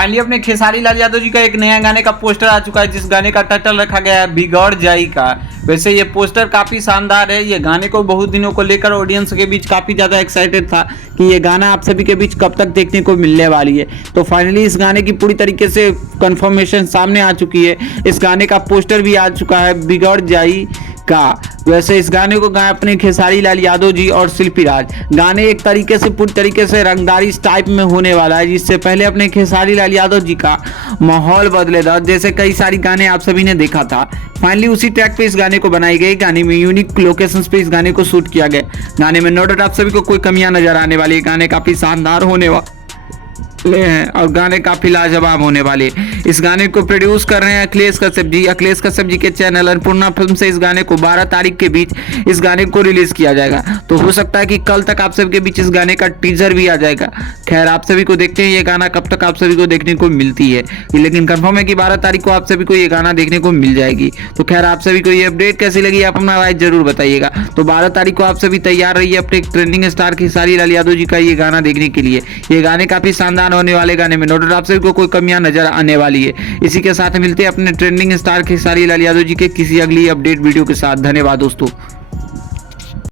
Finally अपने खेसारी लाल यादव जी का एक नया गाने का पोस्टर आ चुका है, जिस गाने का टाइटल रखा गया है बिगड़ जाई का। वैसे ये पोस्टर काफी शानदार है। ये गाने को बहुत दिनों को लेकर ऑडियंस के बीच काफी ज्यादा एक्साइटेड था कि ये गाना आप सभी के बीच कब तक देखने को मिलने वाली है। तो फाइनली इस गाने की पूरी तरीके से कंफर्मेशन सामने आ चुकी है। इस गाने का पोस्टर भी आ चुका है बिगड़ जाई का। वैसे इस गाने को गाए अपने खेसारी लाल यादव जी और शिल्पी राज। गाने एक तरीके से पूरी तरीके से रंगदारी टाइप में होने वाला है, जिससे पहले अपने खेसारी लाल यादव जी का माहौल बदलेगा, जैसे कई सारी गाने आप सभी ने देखा था। फाइनली उसी ट्रैक पे इस गाने को बनाई गई। गाने में यूनिक लोकेशंस पे इस गाने को शूट किया गया। गाने में नो डाउट आप सभी को कोई कमियां नजर आने वाली है। गाने काफी शानदार होने वाले हैं और गाने काफी लाजवाब होने वाले। इस गाने को प्रोड्यूस कर रहे हैं अखिलेश कश्यप जी। अखिलेश कश्यप जी के चैनल अन्नपूर्णा फिल्म से इस गाने को 12 तारीख के बीच इस गाने को रिलीज किया जाएगा। तो हो सकता है कि कल तक आप सभी के बीच इस गाने का टीजर भी आ जाएगा। खैर आप सभी को देखते हैं ये गाना कब तक आप सभी को देखने को मिलती है, लेकिन कंफर्म है कि 12 तारीख को आप सभी को ये गाना देखने को मिल जाएगी। तो खैर आप सभी को ये अपडेट कैसी लगी आप अपना राय जरूर बताइएगा। तो 12 तारीख को आप सभी तैयार रहिए अपने ट्रेंडिंग स्टार खेसारी लाल यादव जी का ये गाना देखने के लिए। ये गाने काफी शानदार होने वाले। गाने में नो डाउट आप सभी को कोई कमियां नजर आने वाली है। इसी के साथ मिलते हैं अपने ट्रेंडिंग स्टार खेसारी लाल यादव जी के किसी अगली अपडेट वीडियो के साथ। धन्यवाद दोस्तों।